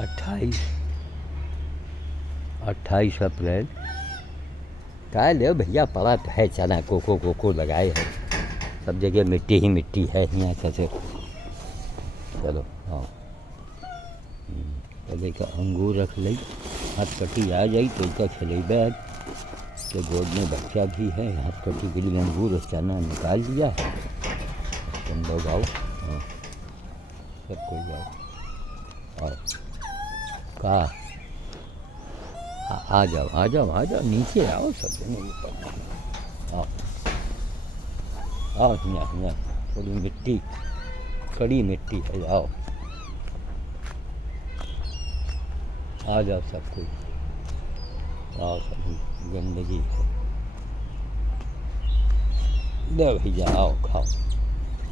28 अप्रैल। क्या ले भैया, पड़ा तो है चना, कोको लगाए हैं, सब जगह मिट्टी ही मिट्टी है यहाँ कैसे। चलो हाँ, पहले का अंगूर रख ली, हथकटी आ जाई तो इसका खिलेबे आज के गोद में बच्चा भी है। हथकटी के लिए अंगूर और चना निकाल दिया है। तुम लोग आओ, हाँ सब कोई आओ, और कहा आ जाओ नीचे आओ, सब जने ऊपर आओ आओ, यहाँ थोड़ी मिट्टी, कड़ी मिट्टी है, आओ आ जाओ सब कोई, आओ सब, गंदगी है, ले भैया आओ खाओ,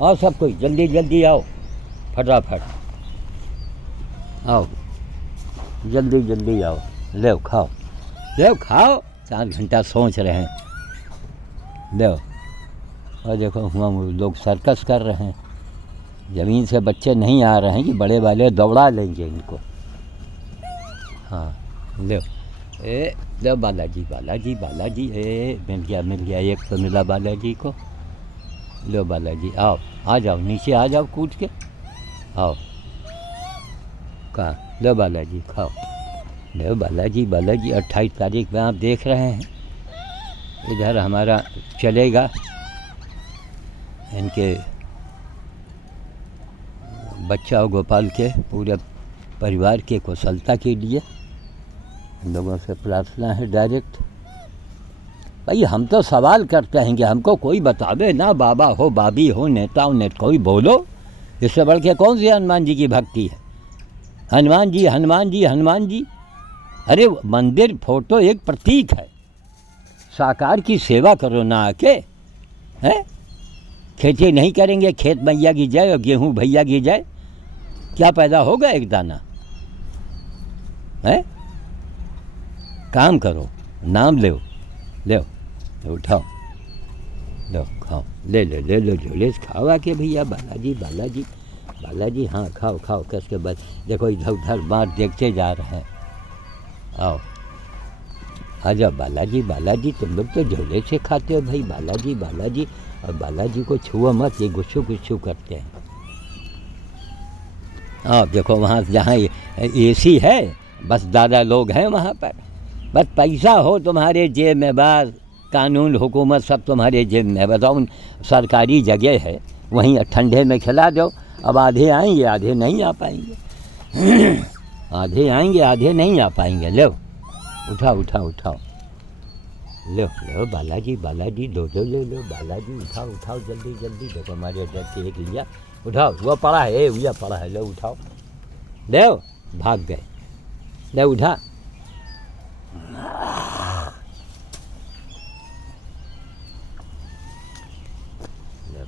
आओ सब कोई जल्दी आओ, फटाफट आओ, जल्दी आओ, ले खाओ 4 घंटा सोच रहे हैं, ले। और देखो हम लोग सर्कस कर रहे हैं, ज़मीन से बच्चे नहीं आ रहे हैं कि बड़े वाले दौड़ा लेंगे इनको। हाँ ले, ए ले बालाजी, ए मिल गया, एक तो मिला बालाजी को। लो बालाजी आओ, आ जाओ नीचे, आ जाओ कूद के आओ, कहाँ लो बालाजी खाओ, लो बालाजी 28 तारीख में आप देख रहे हैं इधर हमारा चलेगा इनके बच्चा और गोपाल के पूरे परिवार के कुशलता के लिए हम लोगों से प्रार्थना है डायरेक्ट। भाई हम तो सवाल करते हैं कि हमको कोई बतावे ना, बाबा हो बाबी हो नेता हो कोई बोलो, इससे बढ़ के कौन सी हनुमान जी की भक्ति है। हनुमान जी, अरे मंदिर फोटो एक प्रतीक है, साकार की सेवा करो ना आके, हैं खेती नहीं करेंगे, खेत मैया की जाए और गेहूँ भैया की जाए, क्या पैदा होगा एक दाना, है काम करो, नाम लो उठाओ, लो खाओ, ले लो झोले से खाओ आके भैया, बालाजी हाँ खाओ कस के बाद। देखो इधर उधर बाहर देखते जा रहे हैं, आओ आ जाओ बालाजी, तुम लोग तो झोले से खाते हो भाई, बालाजी, और बालाजी को छुओ मत, ये गुस्सू करते हैं। हाँ देखो वहाँ जहाँ AC है, बस दादा लोग हैं वहाँ पर, बस पैसा हो तुम्हारे जेब में, बस कानून हुकूमत सब तुम्हारे जेब में। बताओ सरकारी जगह है, वहीं ठंडे में खिला दो। अब आधे आएंगे आधे नहीं आ पाएंगे, आधे नहीं आ पाएंगे। लो उठाओ, लो बालाजी, लो बालाजी, उठाओ जल्दी। देखो हमारे डर के एक लिया, उठाओ, वो पड़ा है, लो उठाओ, ले भाग गए, ले उठा,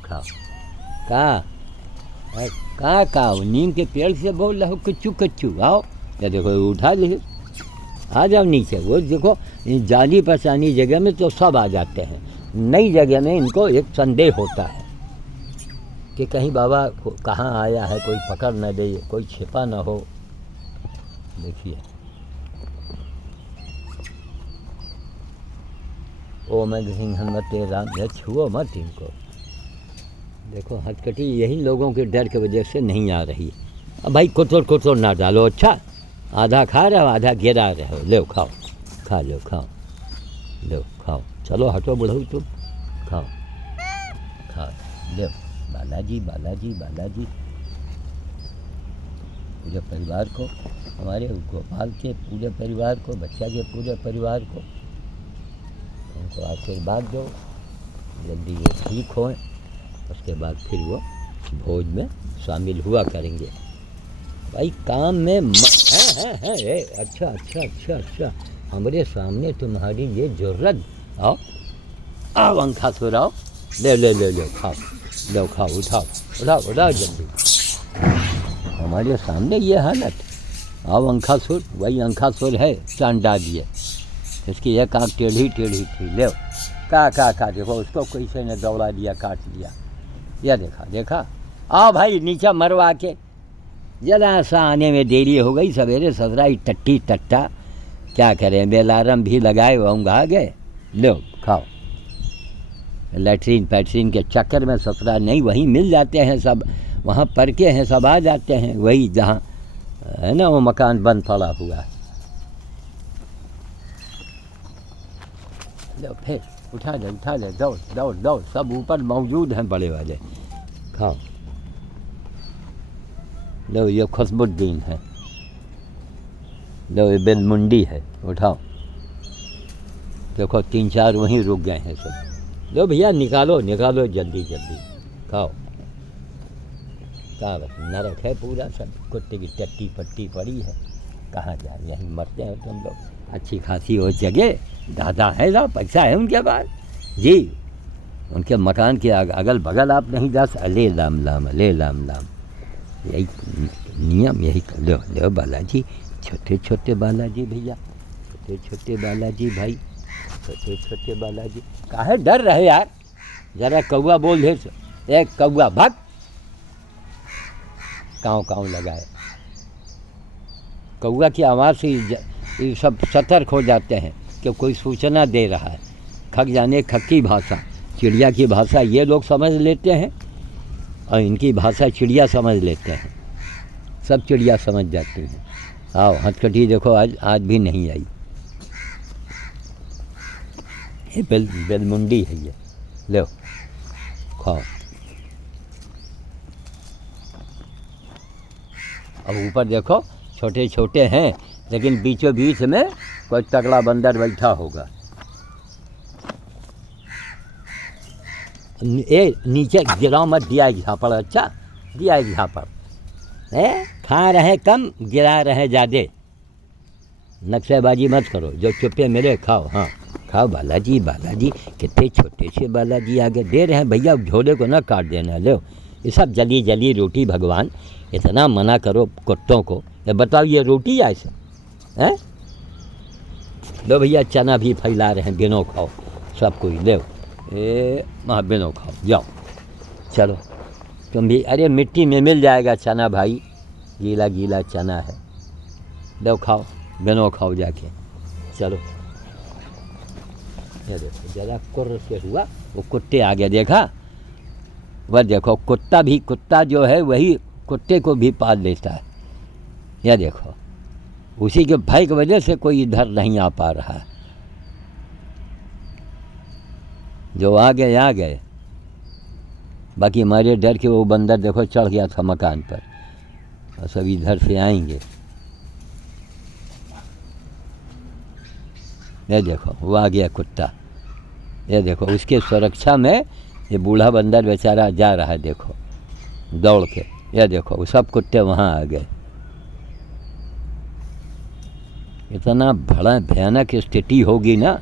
खाओ, कहाँ नीम के पेड़ से बोल रहे हो कच्चू, आओ, या देखो उठा ले, आ जाओ नीचे। वो देखो जानी पहचानी जगह में तो सब आ जाते हैं, नई जगह में इनको एक संदेह होता है कि कहीं बाबा कहाँ आया है, कोई पकड़ न दे, कोई छिपा न हो। देखिए ओ मैं हनुमते राम, छुओ मत इनको। देखो हथकटी यही लोगों के डर की वजह से नहीं आ रही। अब भाई कुतुर ना डालो, अच्छा आधा खा रहे हो आधा गिरा रहे हो, लो खाओ, लो खाओ, चलो हटो बुढ़ऊ तुम, खाओ, लो बालाजी, पूरे परिवार को, हमारे गोपाल के पूरे परिवार को, बच्चा के पूरे परिवार को उनको आशीर्वाद दो, जल्दी वो ठीक हों, उसके बाद फिर वो भोज में शामिल हुआ करेंगे। भाई काम में अच्छा, हमारे सामने तुम्हारी ये जरूरत, आओ अंखा सुराओ, ले खाओ, उठाओ जल्दी, हमारे सामने ये हालत, आओ अंखा सुर, वही अंखा सुर है, चांदा दिए, इसकी एक आँख टेढ़ी थी, ले का देखो उसको कैसे ने दौड़ा दिया, काट लिया, यह देखा, आओ भाई नीचे मरवा के, जरा सा आने में देरी हो गई, सवेरे ससुराई टट्टी टट्टा, क्या करें, बेलारम भी लगाए होंगे आ गए, लो खाओ। लैट्रीन पैट्रीन के चक्कर में ससुरा नहीं, वहीं मिल जाते हैं सब, वहाँ परके हैं सब, आ जाते हैं वही जहाँ है ना वो मकान बंद पड़ा हुआ है। लो फिर उठा ले, दौड़ दौड़ दौड़, सब ऊपर मौजूद हैं बड़े वाले, खाओ। लो ये खुशबुद्दीन है, लो ये बेलमुंडी है, उठाओ। देखो 3-4 वहीं रुक गए हैं सब। लो भैया निकालो निकालो जल्दी जल्दी, खाओ। कहाँ बस नरक है पूरा, सब कुत्ते की टट्टी पट्टी पड़ी है, कहाँ जाए, यहीं मरते हैं तुम लोग। अच्छी खासी हो जगह, दादा है ना, पैसा है उनके पास जी, उनके मकान के अगल बगल आप नहीं जा सकते। अले लाम लाम, अले लाम लाम, यही नियम, यही लो लो बालाजी, छोटे छोटे बालाजी भैया, छोटे छोटे बालाजी भाई, छोटे छोटे बालाजी। काहे डर रहे यार, जरा कौआ बोल दे, एक कौआ भाग, काँव काँव लगाए। कौआ की आवाज़ से ये सब सतर्क हो जाते हैं कि कोई सूचना दे रहा है। खग जाने खग की भाषा, चिड़िया की भाषा ये लोग समझ लेते हैं, और इनकी भाषा चिड़िया समझ लेते हैं, सब चिड़िया समझ जाती हैं। आओ हथकटी देखो, आज भी नहीं आई, ये बेलमुंडी है ये, लो खाओ। अब ऊपर देखो छोटे छोटे हैं, लेकिन बीचों बीच में कोई तगड़ा बंदर बैठा होगा। ए नीचे गिराओ मत, दिया एक झापड़, अच्छा दिया एक झापड़ है, खा रहे कम गिरा रहे ज़्यादा, नक्शेबाजी मत करो, जो चुप्पे मिले खाओ। हाँ खाओ बालाजी, बालाजी कितने छोटे से बालाजी आगे दे रहे हैं भैया, झोले को ना काट देना। लो ये सब जली जली रोटी, भगवान इतना मना करो कुत्तों को, ये बताओ ये रोटी है ऐसे हैं। लो भैया चना भी फैला रहे हैं, बिनो खाओ सब कोई, लो ए वहाँ बिनो खाओ, जाओ चलो तुम भी। अरे मिट्टी में मिल जाएगा चना भाई, गीला गीला चना है, लो खाओ, बिनो खाओ जाके, चलो। ये देखो जरा कुर्र से हुआ, वो कुत्ते आ गए, देखा वह देखो, कुत्ता जो है वही कुत्ते को भी पाल लेता है। यह देखो उसी के भय की वजह से कोई इधर नहीं आ पा रहा है, जो आ गए, बाकी हमारे डर के वो बंदर देखो चढ़ गया था मकान पर, और सब इधर से आएंगे। ये देखो वो आ गया कुत्ता, ये देखो उसके सुरक्षा में ये बूढ़ा बंदर बेचारा जा रहा है, देखो दौड़ के। ये देखो वो सब कुत्ते वहाँ आ गए। इतना बड़ा भयानक स्थिति होगी ना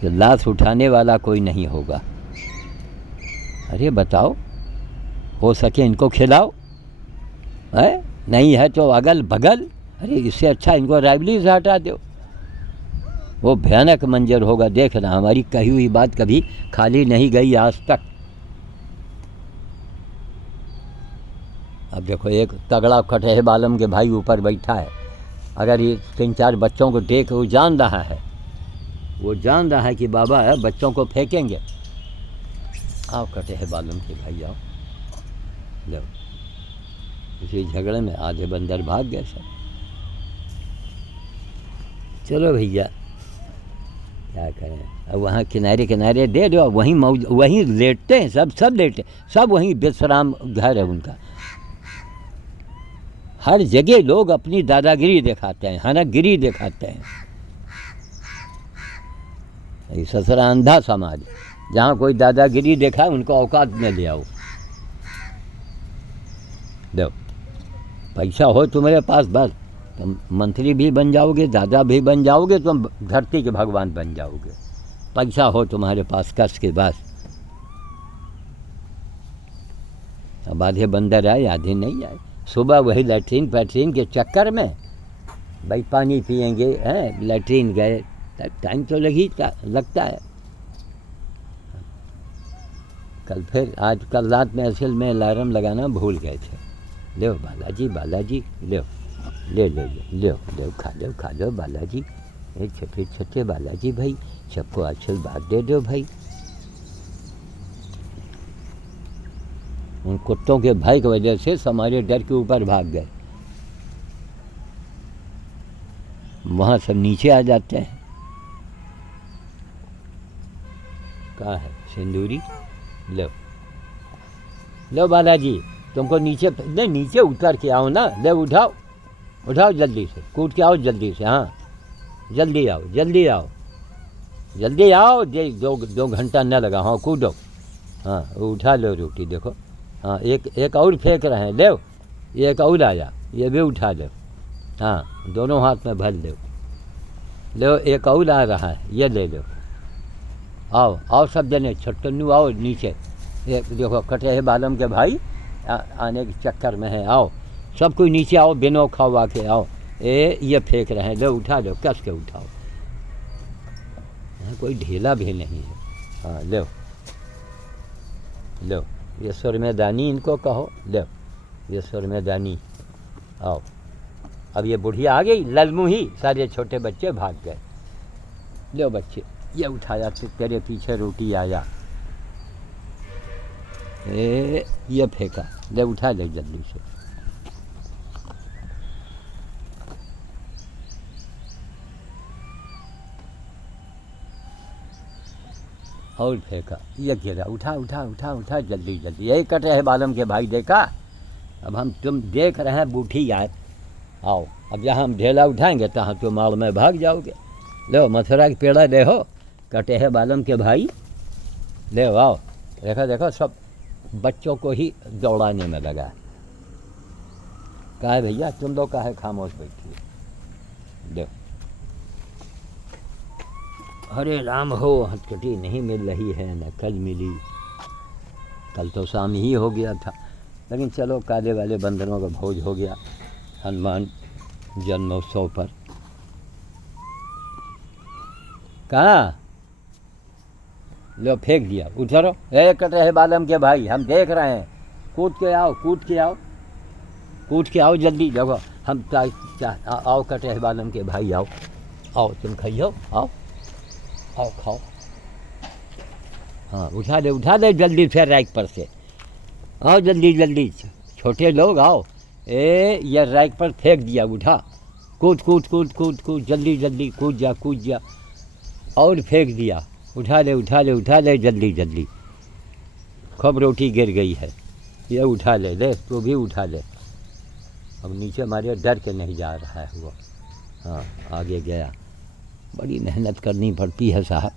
कि लाश उठाने वाला कोई नहीं होगा। अरे बताओ, हो सके इनको खिलाओ, है नहीं है तो अगल बगल, अरे इससे अच्छा इनको राइवली से हटा दो, वो भयानक मंजर होगा। देखना हमारी कही हुई बात कभी खाली नहीं गई आज तक। अब देखो एक तगड़ा कटहे बालम के भाई ऊपर बैठा है, अगर ये 3-4 बच्चों को देख वो जान रहा है कि बाबा है, बच्चों को फेंकेंगे। आओ कटहे बालम के भाई आओ, लो इसी झगड़े में आधे बंदर भाग गए सब। चलो भैया क्या करें, अब वहाँ किनारे किनारे दे दो, वहीं लेटते हैं सब लेटते, सब वहीं विश्राम घर है उनका। हर जगह लोग अपनी दादागिरी दिखाते हैं, हनकगिरी दिखाते हैं। ये ससुरा अंधा समाज, जहाँ कोई दादागिरी देखा उनको औकात में ले आओ। दो पैसा हो तुम्हारे पास बस तुम मंत्री भी बन जाओगे, दादा भी बन जाओगे, तुम धरती के भगवान बन जाओगे। पैसा हो तुम्हारे पास कस के बस। अब आधे बंदर आए आधे नहीं आए, सुबह वही लैट्रीन पैट्रीन के चक्कर में भाई पानी पिएंगे हैं, लैट्रीन गए, टाइम तो लगता है। कल रात में असल में अलार्म लगाना भूल गए थे, लो बालाजी बालाजी, लो ले ले ले लो लो खा लो बालाजी। ये छोटे छोटे बालाजी भाई, सबको आशीर्वाद दे दो भाई। उन कुत्तों के भय की वजह से हमारे डर के ऊपर भाग गए, वहाँ सब नीचे आ जाते हैं। कहाँ है सिंदूरी? लो लो बालाजी, तुमको नीचे नहीं, नीचे उतर के आओ ना, ले उठाओ उठाओ जल्दी से, कूद के आओ जल्दी से। हाँ जल्दी आओ जल्दी आओ जल्दी आओ, दो घंटा न लगा। हाँ कूदो, हाँ उठा लो रोटी, देखो। हाँ एक और फेंक रहे हैं, ले एक और आया, ये भी उठा लो। हाँ दोनों हाथ में भर लो, लो एक और आ रहा है, ये ले लो। आओ आओ सब जने, छटकन्नू आओ नीचे। ये देखो कटे बालम के भाई आने के चक्कर में है, आओ सब कोई नीचे आओ, बिनो खाओ के आओ। ये फेंक रहे हैं, लो उठा लो, कस के उठाओ। यहाँ कोई ढीला भी नहीं है। हाँ लो लो, ये सुर में दानी इनको कहो, लो ये सुर में दानी। आओ अब ये बुढ़िया आ गई, ललमू ही, सारे छोटे बच्चे भाग गए। लो बच्चे, ये उठाया तो तेरे पीछे रोटी आया। ये फेंका, ले उठा ले जल्दी से। और फेंका, ये गिरा, उठा उठा उठा उठा जल्दी जल्दी। यही कटे है बालम के भाई, देखा? अब हम तुम देख रहे हैं बूढ़ी आए। आओ अब जहाँ हम ढेला उठाएंगे तहाँ तुम माल में भाग जाओगे। लो मथुरा के पेड़ा ले हो, कटे है बालम के भाई, ले आओ। देखो देखो सब बच्चों को ही दौड़ाने में लगा। कहा है भैया तुम लोग, कहा है खामोश बैठिए। देखो हरे राम हो, हथकटी नहीं मिल रही है, न कल मिली। कल तो शाम ही हो गया था, लेकिन चलो काले वाले बंदरों का भोज हो गया हनुमान जन्मोत्सव पर। कहाँ? लो फेंक दिया, उठरो। कट रहे बालम के भाई, हम देख रहे हैं, कूद के आओ कूद के आओ कूद के आओ जल्दी। देखो हम आओ कट रहे बालम के भाई, आओ आओ तुम खाइयो, आओ आओ खाओ। हाँ उठा दे जल्दी से रैक पर से, आओ जल्दी जल्दी, छोटे लोग आओ। ये रैक पर फेंक दिया, उठा, कूद कूद कूद कूद कूद जल्दी जल्दी, कूद जा। और फेंक दिया, उठा ले जल्दी जल्दी। खूब रोटी गिर गई है, ये उठा ले तो भी उठा ले। अब नीचे हमारे डर के नहीं जा रहा है वो। हाँ आगे गया, बड़ी मेहनत करनी पड़ती है साहब,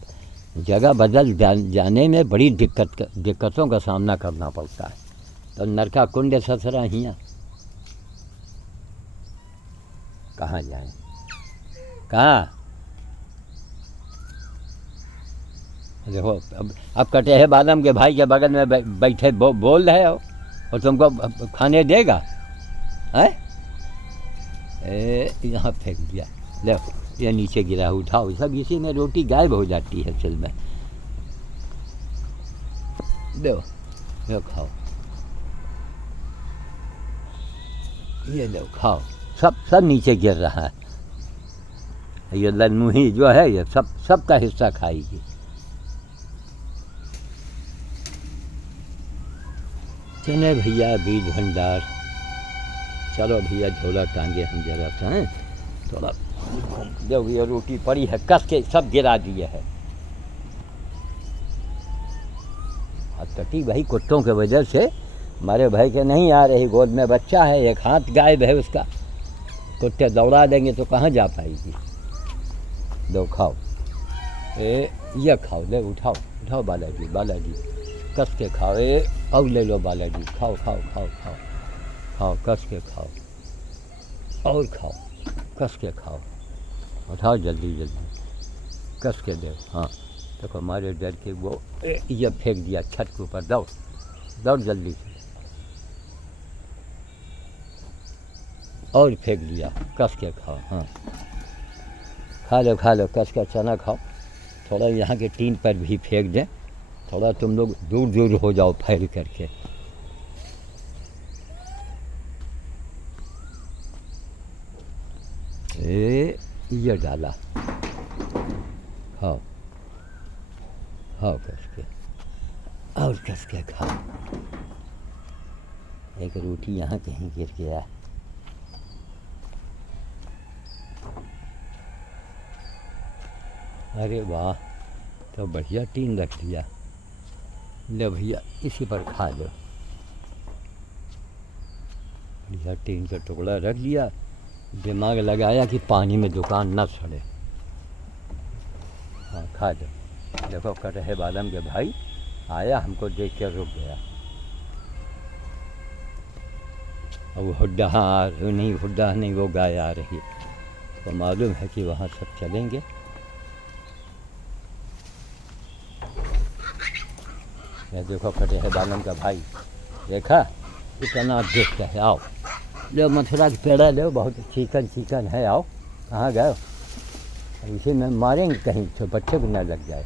जगह बदल जाने में बड़ी दिक्कतों का सामना करना पड़ता है। तो नरका कुंड ससरा हियाँ कहाँ जाएं? कहाँ? देखो अब कटे है बालम के भाई के बगल में बैठे बोल रहे हो, और तुमको खाने देगा है? यहाँ फेंक दिया, ले ये नीचे गिरा, उठाओ। सब इसी में रोटी गायब हो जाती है चल में। लो खाओ, ये लो खाओ। सब नीचे गिर रहा है। ये ललमुही जो है ये सब का हिस्सा खाएगी। चले भैया बीज भंडार, चलो भैया झोला टांगे हम जरा सा हैं, थोड़ा जब ये रोटी पड़ी है कस के सब गिरा दिए है। हथकटी भाई कुत्तों के वजह से हमारे भाई के नहीं आ रही, गोद में बच्चा है, एक हाथ गायब है उसका। कुत्ते दौड़ा देंगे तो कहाँ जा पाएगी। दो खाओ, ये खाओ, ले उठाओ बालाजी कस के खाओ। और ले लो बालाजी, खाओ कस के खाओ, और खाओ कस के खाओ। उठाओ जल्दी कस के दे। हाँ देखो हमारे डर के वो ये फेंक दिया छत के ऊपर। दौड़ जल्दी से, और फेंक दिया, कस के खाओ। हाँ खा लो कस के चना खाओ। थोड़ा यहाँ के टीन पर भी फेंक दें, थोड़ा तुम लोग दूर हो जाओ फैल करके। ये डाला, खाओ खाओ कस के, और कस के खाओ। एक रोटी यहाँ कहीं गिर गया। अरे वाह, तो बढ़िया टीन रख दिया। ले भैया इसी पर खा लो। बढ़िया टीन का टुकड़ा रख दिया, दिमाग लगाया कि पानी में दुकान न सड़े। हाँ खा लो। देखो कटहे बालम के भाई आया, हमको देख कर रुक गया। अब हुड्डा, हाँ नहीं हुड्डा नहीं, वो गाय आ रही है, तो मालूम है कि वहाँ सब चलेंगे। ये देखो कटहे बालम का भाई, देखा इतना देखता है। आओ लो मथुरा के पेड़ा लो, बहुत चिकन चिकन है। आओ, कहाँ गए? इसे में मारेंगे कहीं तो बच्चे को न लग जाए।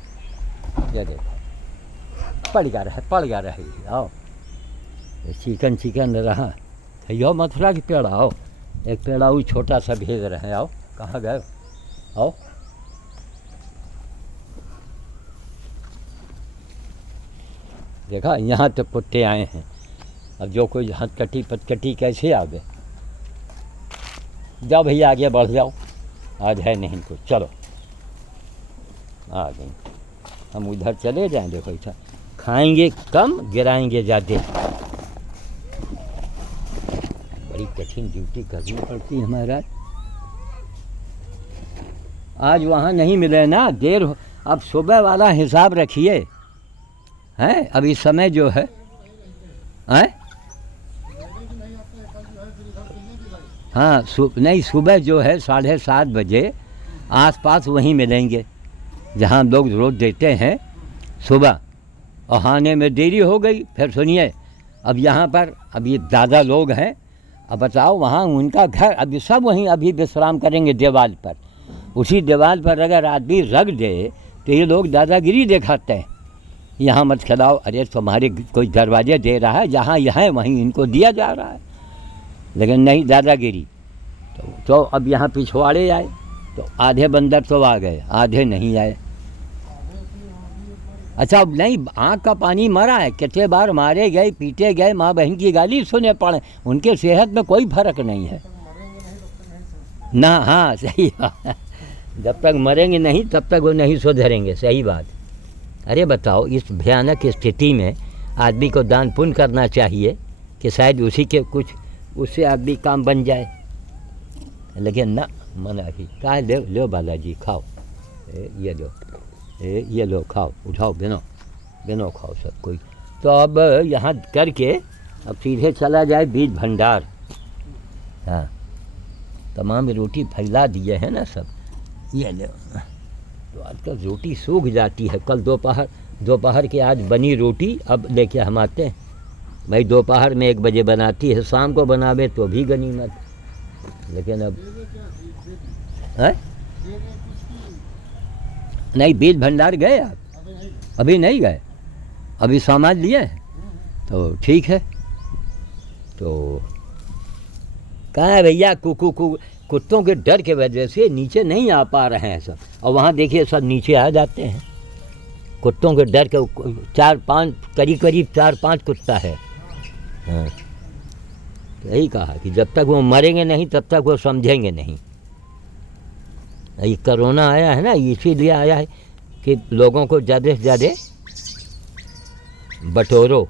ये देखो पड़ गया रहे। आओ ये चिकन चिकन रहा यो मथुरा के पेड़ा। आओ, एक पेड़ा वो छोटा सा भेज रहे हैं। आओ, कहाँ गए? आओ देखा, यहाँ तो कुत्ते आए हैं। अब जो कोई हथकटी पटकटी कैसे आ गए? जाओ भैया आगे बढ़ जाओ, आज है नहीं कुछ। चलो आ गई, हम उधर चले जाएं। देखो ऐसा खाएंगे कम, गिराएंगे ज़्यादा। बड़ी कठिन ड्यूटी करनी पड़ती है हमारा। आज वहाँ नहीं मिले ना, देर हो। अब सुबह वाला हिसाब रखिए, हैं? अब इस समय जो है, हैं? हाँ नहीं, सुबह जो है 7:30 बजे आसपास वहीं मिलेंगे जहाँ लोग रोज देते हैं सुबह। और आने में देरी हो गई। फिर सुनिए, अब यहाँ पर अब ये दादा लोग हैं, अब बताओ वहाँ उनका घर, अभी सब वहीं अभी विश्राम करेंगे दीवार पर। उसी दीवार पर अगर आदमी रख दे तो ये लोग दादागिरी दिखाते हैं, यहाँ मत खिलाओ। अरे तुम्हारे कोई दरवाजे दे रहा है, जहाँ यहाँ वहीं इनको दिया जा रहा है, लेकिन नहीं दादागिरी। तो अब यहाँ पिछवाड़े आए तो आधे बंदर तो आ गए, आधे नहीं आए। अच्छा अब नहीं, आँख का पानी मरा है, कितने बार मारे गए, पीटे गए, माँ बहन की गाली सुने पड़े, उनके सेहत में कोई फर्क नहीं है ना। हाँ सही बात, जब तक मरेंगे नहीं तब तक वो नहीं सुधरेंगे। सही बात। अरे बताओ, इस भयानक स्थिति में आदमी को दान पुण्य करना चाहिए कि शायद उसी के कुछ उससे आदमी काम बन जाए, लेकिन ना, मना ही। कहा लो बालाजी खाओ, ये लो, ये लो खाओ, उठाओ, बिनो खाओ सब कोई। तो अब यहाँ करके अब सीधे चला जाए बीज भंडार। हाँ तमाम रोटी फैला दिए हैं ना सब, ये लो। तो आजकल रोटी सूख जाती है। कल दोपहर के आज बनी रोटी अब लेके हम आते हैं। भाई दोपहर में 1 बजे बनाती है, शाम को बनावे तो भी गनीमत। लेकिन अब है नहीं, बीज भंडार गए आप? अभी नहीं गए, अभी सामान लिए हैं तो ठीक है। तो कहाँ है भैया? कुत्तों के डर के वजह से नीचे नहीं आ पा रहे हैं सब। और वहाँ देखिए सब नीचे आ जाते हैं कुत्तों के डर के। 4-5 करीब 4-5 कुत्ता है। हाँ तो यही कहा कि जब तक वो मरेंगे नहीं तब तक वो समझेंगे नहीं। ये कोरोना आया है ना, इसीलिए आया है कि लोगों को ज़्यादा से ज़्यादा बटोरो।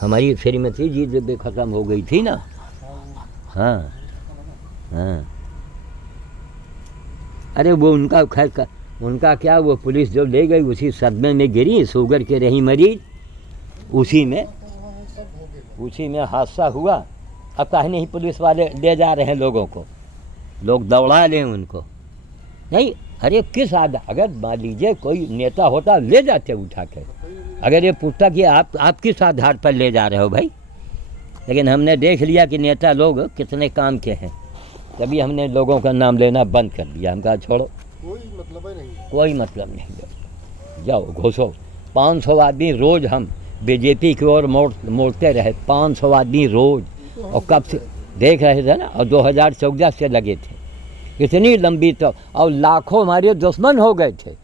हमारी श्रीमती जी जब ख़त्म हो गई थी ना, हाँ हाँ, अरे वो उनका खैर उनका क्या, वो पुलिस जो ले गई उसी सदमे में गिरी, शुगर के रही मरीज, उसी में हादसा हुआ। अब कहीं नहीं पुलिस वाले ले जा रहे हैं लोगों को, लोग दौड़ा लें उनको। नहीं, अरे किस अगर मान लीजिए कोई नेता होता ले जाते उठा के, अगर ये पूछता कि आप किस आधार पर ले जा रहे हो भाई। लेकिन हमने देख लिया कि नेता लोग कितने काम के हैं, तभी हमने लोगों का नाम लेना बंद कर दिया। हम कहा छोड़ो, कोई मतलब नहीं, जाओ घुसो। 500 आदमी रोज़ हम बीजेपी की ओर मोड़ते रहे, 500 आदमी रोज़। और कब से देख रहे थे ना, और 2014 से लगे थे, इतनी लंबी। तो और लाखों हमारे दुश्मन हो गए थे,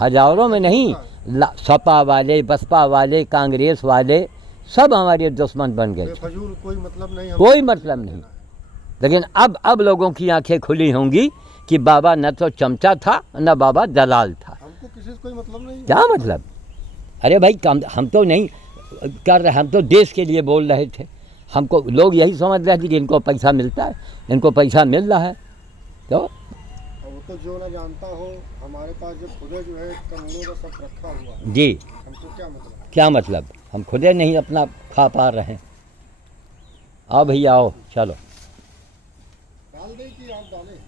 हजारों में नहीं, सपा वाले, बसपा वाले, कांग्रेस वाले सब हमारे दुश्मन बन गए थे। कोई मतलब नहीं, कोई मतलब नहीं। लेकिन अब लोगों की आंखें खुली होंगी कि बाबा न तो चमचा था न बाबा दलाल था। हमको किसी से कोई मतलब नहीं। क्या मतलब? अरे भाई हम तो नहीं कर रहे, हम तो देश के लिए बोल रहे थे। हमको लोग यही समझ रहे थे कि इनको पैसा मिलता है, इनको पैसा मिल रहा है। तो वो तो जो ना जानता हो, हमारे पास जो खुदे जो है कानूनों का सब रखा हुआ है जी, हमको क्या मतलब? क्या मतलब? हम खुदे नहीं अपना खा पा रहे हैं। आओ भैया आओ, चलो। डाल दे कि आप डालें?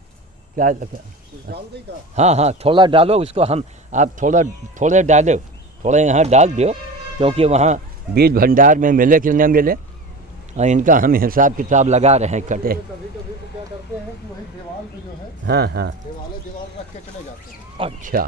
क्या कुछ डाल दे का? हाँ हाँ, थोड़ा डालो उसको। हम आप थोड़े डालो, थोड़े यहाँ डाल दो, क्योंकि वहाँ बीज भंडार में मिले कि न मिले, और इनका हम हिसाब किताब लगा रहे हैं कटे। कभी कभी तो क्या करते हैं कि वही दीवार पे जो है, हाँ हाँ, दीवार रख के चले जाते हैं। अच्छा,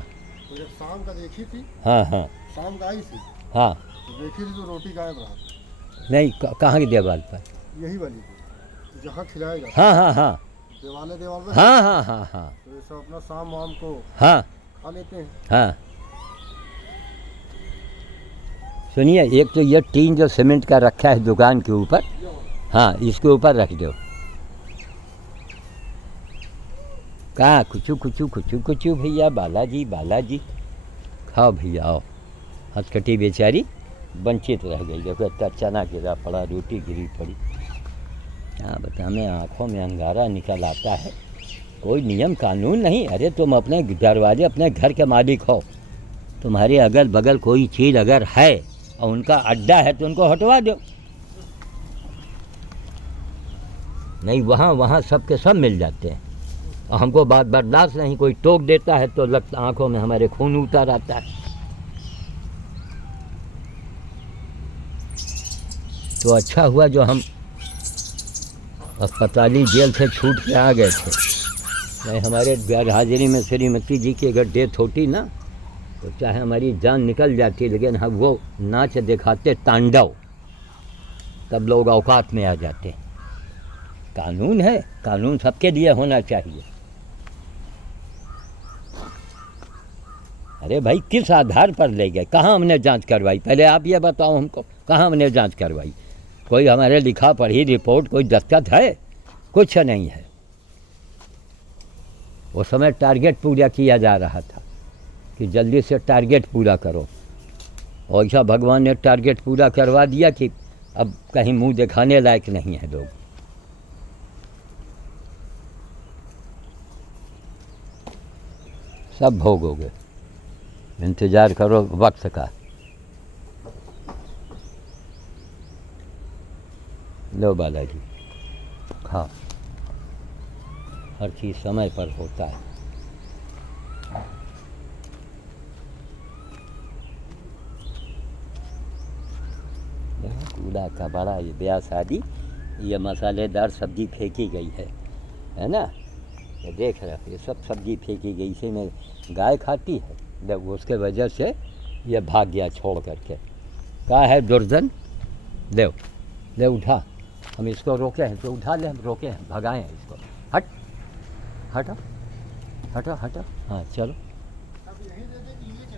तो जब शाम का देखी थी, हाँ हाँ शाम का आई थी, हाँ, तो देखी थी तो रोटी गायब रहा। नहीं कहाँ की दीवार पर? यही वाली थी जहाँ खिलाया जाता। हाँ हाँ हाँ दीवार में। हाँ हाँ हाँ हाँ, तो ये सब अपना शाम वाम को हाँ खा लेते हैं। हाँ। सुनिए, एक तो ये टीन जो सीमेंट का रखा है दुकान के ऊपर, हाँ इसके ऊपर रख दो। कहाँ कुचू भैया, बालाजी खाओ भैया आओ। हथकटी बेचारी वंचित रह गई, देखो इतना चना गिरा पड़ा, रोटी गिरी पड़ी। क्या बताने, आँखों में अंगारा निकल आता है। कोई नियम कानून नहीं। अरे तुम अपने दरवाजे, अपने घर के मालिक हो, तुम्हारे अगल बगल कोई चीज़ अगर है और उनका अड्डा है तो उनको हटवा दो। नहीं, वहाँ सब के सब मिल जाते हैं, और हमको बात बर्दाश्त नहीं। कोई टोक देता है तो लगता आंखों में हमारे खून उतर आता है। तो अच्छा हुआ जो हम अस्पताली जेल से छूट के आ गए थे। नहीं, हमारे गैर हाजिरी में श्रीमती जी की अगर डेथ होती ना, तो चाहे हमारी जान निकल जाती, लेकिन हम वो नाच दिखाते तांडव, तब लोग औकात में आ जाते। कानून है, कानून सबके लिए होना चाहिए। अरे भाई, किस आधार पर ले गए? कहाँ हमने जांच करवाई? पहले आप ये बताओ हमको, कहाँ हमने जांच करवाई? कोई हमारे लिखा पढ़ी रिपोर्ट, कोई दस्तखत है? कुछ नहीं है। उस समय टारगेट पूरा किया जा रहा था कि जल्दी से टारगेट पूरा करो, और ऐसा भगवान ने टारगेट पूरा करवा दिया कि अब कहीं मुंह दिखाने लायक नहीं है लोग। सब भोगोगे, इंतज़ार करो वक्त का। लो बालाजी खाओ, हर चीज़ समय पर होता है। कूड़ा का बड़ा ये ब्याह शादी, ये मसालेदार सब्जी फेंकी गई है ना? ये देख रहे हो, ये सब सब्जी फेंकी गई, इसे में गाय खाती है। जब उसके वजह से ये भाग गया छोड़ करके। कहा है दुर्जन, ले उठा। हम इसको रोके हैं तो उठा ले, हम रोके हैं, भगाए हैं इसको। हटो, हाँ चलो।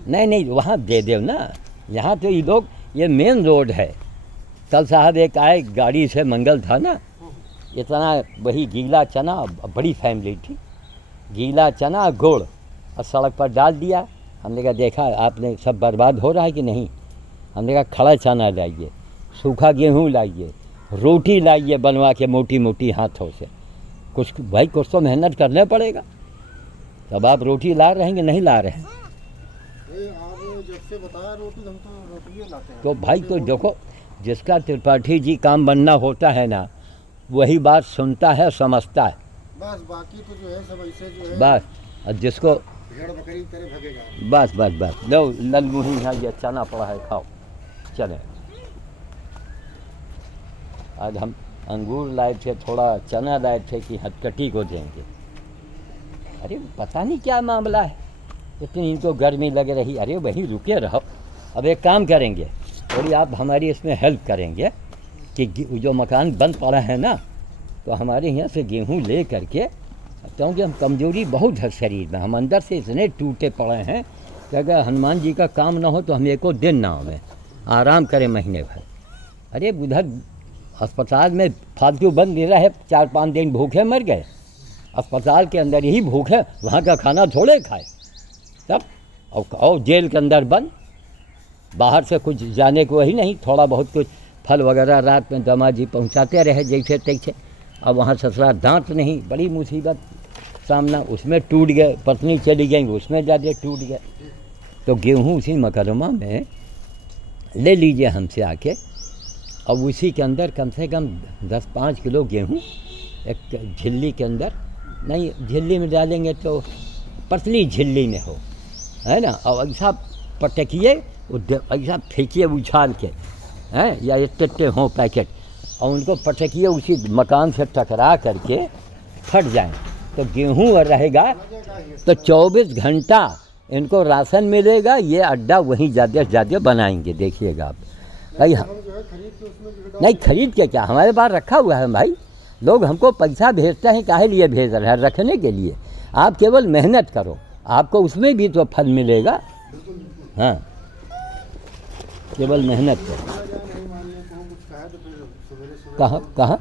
नहीं, वहाँ दे दो ना। यहाँ तो ये लोग, ये मेन रोड है। कल साहब एक आए गाड़ी से, मंगल था ना, इतना वही गीला चना, बड़ी फैमिली थी, गीला चना गुड़ और सड़क पर डाल दिया। हमने कहा देखा आपने सब बर्बाद हो रहा है कि नहीं? हमने कहा खड़ा चना लाइए, सूखा गेहूँ लाइए, रोटी लाइए बनवा के मोटी मोटी हाथों से। कुछ भाई, कुछ तो मेहनत करना पड़ेगा। तब आप रोटी ला रहे हैं कि नहीं ला रहे हैं? आप जब से बताया रोटी, हम तो रोटी लाते हैं। तो भाई, तो देखो, जिसका त्रिपाठी जी काम बनना होता है ना, वही बात सुनता है, समझता है। बस बाकी तो जो है सब ऐसे जो है, बस। और जिसको भेड़ बकरी की तरह भगेगा। बस लो, ललमुही है, ये चना पड़ा है, खाओ। चले, आज हम अंगूर लाए थे, थोड़ा चना लाए थे कि हथकटी को देंगे। अरे पता नहीं क्या मामला है, इतनी इनको गर्मी लग रही। अरे वहीं रुके रहो। अब एक काम करेंगे, थोड़ी आप हमारी इसमें हेल्प करेंगे कि जो मकान बंद पड़ा है ना, तो हमारे यहाँ से गेहूँ ले करके, क्योंकि हम कमज़ोरी बहुत है शरीर में, हम अंदर से इतने टूटे पड़े हैं कि अगर हनुमान जी का काम ना हो तो हम एको दिन ना आवें, आराम करें महीने भर। अरे उधर अस्पताल में फालतू बंद नहीं रहे, 4-5 दिन भूखे मर गए, अस्पताल के अंदर ही भूखे, वहाँ का खाना थोड़े खाए तब। और जेल के अंदर बंद, बाहर से कुछ जाने को ही नहीं, थोड़ा बहुत कुछ फल वगैरह रात में दामाद जी पहुँचाते रहे जैसे तैसे। अब वहाँ ससुराल दांत नहीं, बड़ी मुसीबत सामना, उसमें टूट गए, पत्नी चली गई उसमें ज़्यादा टूट गए। तो गेहूँ उसी मकरमा में ले लीजिए हमसे आके, अब उसी के अंदर कम से कम 10-5 किलो गेहूँ एक झिल्ली के अंदर, नहीं झिल्ली में डालेंगे तो पतली झिल्ली में हो, है ना, और ऐसा पटकिए, ऐसा फेंकिए उछाल के, हैं, या इतने हों पैकेट, और उनको पटकिए उसी मकान से टकरा करके फट जाए तो गेहूँ रहेगा। तो 24 घंटा इनको राशन मिलेगा, ये अड्डा वहीं ज़्यादा से ज़्यादा बनाएंगे, देखिएगा आप। भाई हम जो है खरीद के उसमें जो है नहीं खरीद के क्या, हमारे पास रखा हुआ है भाई, लोग हमको पैसा भेजते हैं, काहे लिए भेज रहे हैं, रखने के लिए। आप केवल मेहनत करो, आपको उसमें भी तो फल मिलेगा। हाँ, केवल मेहनत करो। नहीं मानने को कुछ कहा तो फिर सवेरे कहाँ कहाँ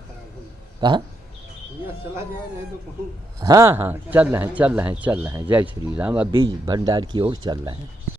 कहाँ? यहाँ चला जाए नहीं तो कुछ। हाँ हाँ, चल रहे हैं, चल रहे हैं, चल रहे हैं। जय श्री राम। अब बीज भंडार की ओर चल रहे हैं।